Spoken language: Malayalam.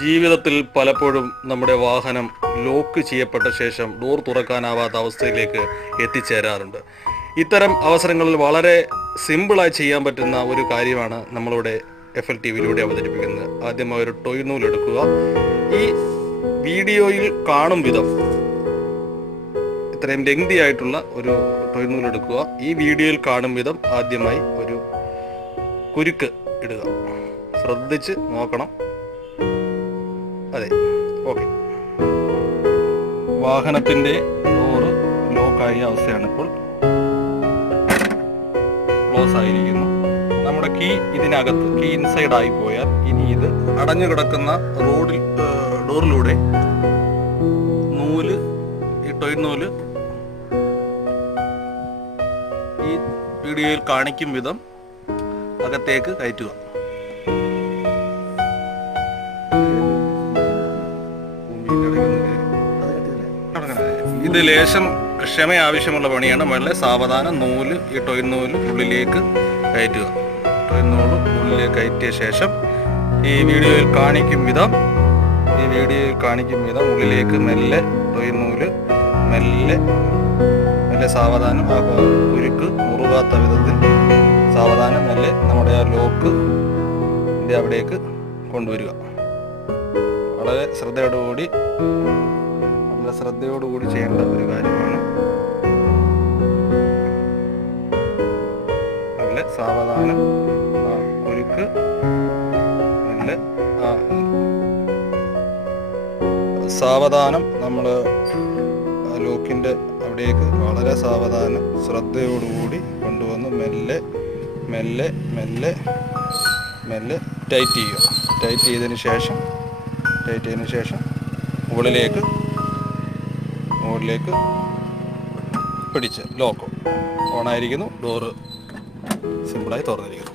ജീവിതത്തിൽ പലപ്പോഴും നമ്മുടെ വാഹനം ലോക്ക് ചെയ്യപ്പെട്ട ശേഷം ഡോർ തുറക്കാനാവാത്ത അവസ്ഥയിലേക്ക് എത്തിച്ചേരാറുണ്ട്. ഇത്തരം അവസരങ്ങളിൽ വളരെ സിമ്പിളായി ചെയ്യാൻ പറ്റുന്ന ഒരു കാര്യമാണ് നമ്മളിവിടെ FLTVയിലൂടെ അവതരിപ്പിക്കുന്നത്. ആദ്യമായി ഒരു ടോയ് നൂൽ എടുക്കുക. ഈ വീഡിയോയിൽ കാണും വിധം ഇത്രയും ലെങ്തി ആയിട്ടുള്ള ഒരു ടോയ് നൂൽ എടുക്കുക. ഈ വീഡിയോയിൽ കാണും വിധം ആദ്യമായി ഒരു കുരുക്ക് ഇടുക. ശ്രദ്ധിച്ച് നോക്കണം. അതെ, ഓക്കെ. വാഹനത്തിൻ്റെ ഡോറ് ലോക്കായ അവസ്ഥയാണ്. ഇപ്പോൾ ക്ലോസ് ആയിരിക്കുന്നു. നമ്മുടെ കീ ഇതിനകത്ത്, കീ ഇൻസൈഡ് ആയി പോയാൽ ഇനി ഇത് അടഞ്ഞു കിടക്കുന്ന ഡോറിലൂടെ നൂല്, ഈ ടോയ് നൂല് ഈ വീഡിയോയിൽ കാണിക്കും വിധം അകത്തേക്ക് കയറ്റുക. ഇത് ലേശം ക്ഷമ ആവശ്യമുള്ള പണിയാണ്. വളരെ സാവധാനം നൂല്, ഈ ടോയ് നൂല് ഉള്ളിലേക്ക് കയറ്റുക. ടോയ് നൂല് ഉള്ളിലേക്ക് കയറ്റിയ ശേഷം ഈ വീഡിയോയിൽ കാണിക്കും വിധം ഉള്ളിലേക്ക് മെല്ലെ ടോയ് നൂല് മെല്ലെ സാവധാനം ആ കുരുക്ക് മുറുകാത്ത വിധത്തിൽ സാവധാനം മെല്ലെ നമ്മുടെ ആ ലോക്ക് അവിടേക്ക് കൊണ്ടുവരിക. വളരെ ശ്രദ്ധയോടുകൂടി ചെയ്യേണ്ട ഒരു കാര്യമാണ്. നല്ല സാവധാനം ആ കുരുക്ക് നല്ല സാവധാനം നമ്മൾ ലോക്കിൻ്റെ അവിടേക്ക് വളരെ സാവധാനം ശ്രദ്ധയോടുകൂടി കൊണ്ടുവന്ന് മെല്ലെ ടൈറ്റ് ചെയ്യുക. ടൈറ്റ് ചെയ്തതിന് ശേഷം മുകളിലേക്ക് പിടിച്ച് ലോക്ക് ഓണായിരിക്കുന്നു. ഡോറ് സിമ്പിളായി തുറന്നിരിക്കുന്നു.